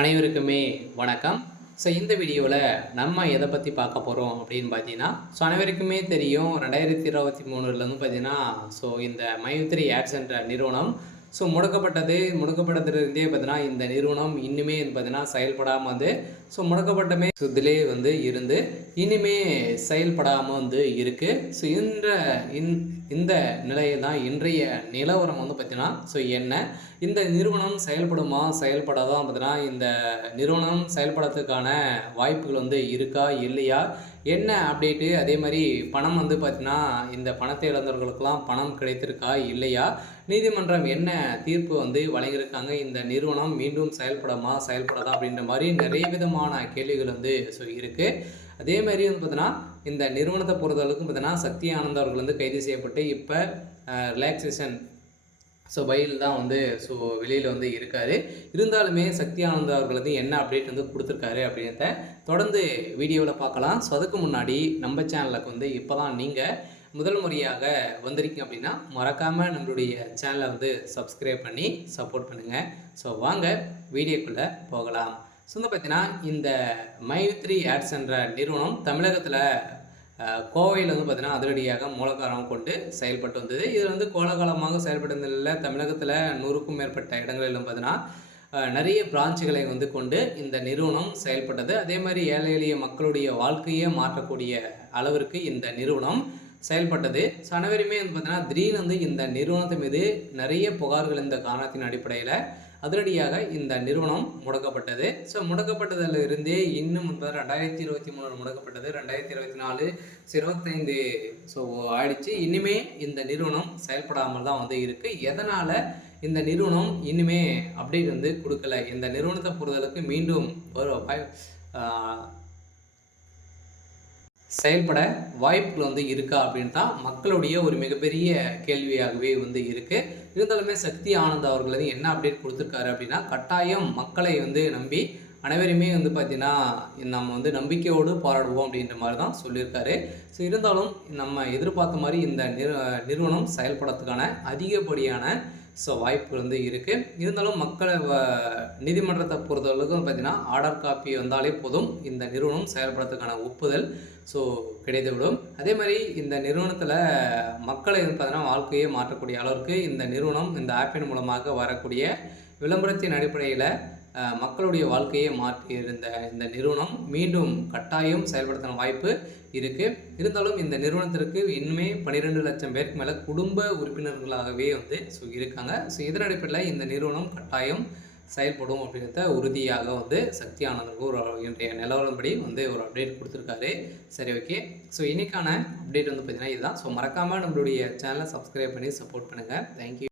அனைவருக்குமே வணக்கம். இந்த வீடியோவில் நம்ம எதை பற்றி பார்க்க போகிறோம் அப்படின்னு பார்த்தீங்கன்னா, அனைவருக்குமே தெரியும் 2023 பார்த்தீங்கன்னா, இந்த மைத்ரி ஆட்ஸ் என்ற நிறுவனம் முடக்கப்பட்டதுலேருந்தே பார்த்தீங்கன்னா, இந்த நிறுவனம் இன்னுமே பார்த்தீங்கன்னா செயல்படாமல் வந்து முடக்கப்பட்டமே இதிலே வந்து இருந்து இன்னுமே செயல்படாமல் வந்து இருக்குது. இந்த நிலையில் தான் இன்றைய நிலவரம் வந்து பார்த்தீங்கன்னா என்ன இந்த நிறுவனம் செயல்படுமா செயல்படாதான் பார்த்தீங்கன்னா இந்த நிறுவனம் செயல்படுறதுக்கான வாய்ப்புகள் வந்து இருக்கா இல்லையா, என்ன அப்டேட்டு, அதே மாதிரி பணம் வந்து பார்த்தீங்கன்னா இந்த பணத்தை இழந்தவர்களுக்கெல்லாம் பணம் கிடைத்திருக்கா இல்லையா, நீதிமன்றம் என்ன தீர்ப்பு வந்து வழங்கியிருக்காங்க, இந்த நிறுவனம் மீண்டும் செயல்படாதா அப்படின்ற மாதிரி நிறைய விதமான கேள்விகள் வந்து இருக்குது. அதே மாதிரி வந்து பார்த்தீங்கன்னா இந்த நிறுவனத்தை பொறுத்தளவுக்கு பார்த்தீங்கன்னா சக்தி ஆனந்த் அவர்கள் வந்து கைது செய்யப்பட்டு இப்போ ரிலாக்ஸேஷன் பயில் தான் வந்து வெளியில் வந்து இருக்கார். இருந்தாலுமே சக்தி ஆனந்த் அவர்கள் வந்து என்ன அப்டேட் வந்து கொடுத்துருக்காரு அப்படின்றத தொடர்ந்து வீடியோவில் பார்க்கலாம். அதுக்கு முன்னாடி நம்ம சேனலுக்கு வந்து இப்போ தான் நீங்கள் முதல் முறையாக வந்திருக்கீங்க அப்படின்னா மறக்காமல் நம்மளுடைய சேனலை வந்து சப்ஸ்கிரைப் பண்ணி சப்போர்ட் பண்ணுங்கள். வாங்க வீடியோக்குள்ளே போகலாம். வந்து பார்த்தீங்கன்னா இந்த மைத்ரி ஆட்ஸ் என்ற நிறுவனம் தமிழகத்தில் கோவையில் வந்து பார்த்தீங்கன்னா அதிரடியாக மூலக்காரம் கொண்டு செயல்பட்டு வந்தது. இதில் வந்து கோலாகலமாக செயல்பட்டதில் தமிழகத்தில் 100க்கும் மேற்பட்ட இடங்களிலும் பார்த்தீங்கன்னா நிறைய பிரான்ச்சுகளை வந்து கொண்டு இந்த நிறுவனம் செயல்பட்டது. அதே மாதிரி ஏழை எளிய மக்களுடைய வாழ்க்கையை மாற்றக்கூடிய அளவிற்கு இந்த நிறுவனம் செயல்பட்டது. அனைவருமே வந்து பார்த்தீங்கன்னா திடீர்னு வந்து இந்த நிறுவனத்து மீது நிறைய புகார்கள் இந்த காரணத்தின் அடிப்படையில் அதிரடியாக இந்த நிறுவனம் முடக்கப்பட்டது. முடக்கப்பட்டதில் இருந்தே இன்னும் 2023 முடக்கப்பட்டது, 2024 25 ஆயிடுச்சு. இனிமே இந்த நிறுவனம் செயல்படாமல் தான் வந்து இருக்குது. எதனால் இந்த நிறுவனம் இனிமே அப்டேட் வந்து கொடுக்கல, இந்த நிறுவனத்தை பொறுத்தளவுக்கு மீண்டும் ஒரு செயல்பட வாய்ப்புகள் வந்து இருக்கா அப்படின்னு தான் மக்களுடைய ஒரு மிகப்பெரிய கேள்வியாகவே வந்து இருக்குது. இருந்தாலுமே சக்தி ஆனந்த் அவர்கள் வந்து என்ன அப்டேட் கொடுத்துருக்காரு அப்படின்னா, கட்டாயம் மக்களை வந்து நம்பி அனைவருமே வந்து பார்த்திங்கன்னா நம்ம வந்து நம்பிக்கையோடு போராடுவோம் அப்படின்ற மாதிரி தான் சொல்லியிருக்காரு. இருந்தாலும் நம்ம எதிர்பார்த்த மாதிரி இந்த நிறுவனம் செயல்படுறதுக்கான அதிகப்படியான வாய்ப்புகள் வந்து இருக்குது. இருந்தாலும் மக்களை நீதிமன்றத்தை பொறுத்தளவுக்கு பார்த்திங்கன்னா ஆர்டர் காப்பி வந்தாலே போதும் இந்த நிறுவனம் செயல்படுறதுக்கான ஒப்புதல் கிடைத்துவிடும். அதே மாதிரி இந்த நிறுவனத்தில் மக்களை பார்த்தீங்கன்னா வாழ்க்கையை மாற்றக்கூடிய அளவிற்கு இந்த நிறுவனம் இந்த ஆப்பின் மூலமாக வரக்கூடிய விளம்பரத்தின் அடிப்படையில் மக்களுடைய வாழ்க்கையை மாற்றி இருந்த இந்த நிறுவனம் மீண்டும் கட்டாயம் செயல்படுத்தின வாய்ப்பு இருக்குது. இருந்தாலும் இந்த நிறுவனத்திற்கு இன்னுமே 12 லட்சம் பேருக்கு மேலே குடும்ப உறுப்பினர்களாகவே வந்து இருக்காங்க. இதன் அடிப்படையில் இந்த நிறுவனம் கட்டாயம் செயல்படும் அப்படின்றத உறுதியாக வந்து சக்தி ஆனந்தருக்கு ஒரு இன்றைய நிலவரப்படி வந்து ஒரு அப்டேட் கொடுத்துருக்காரு. சரி, ஓகே. இன்றைக்கான அப்டேட் வந்து பார்த்திங்கன்னா இதுதான். மறக்காமல் நம்மளுடைய சேனலை சப்ஸ்கிரைப் பண்ணி சப்போர்ட் பண்ணுங்கள். தேங்க்யூ.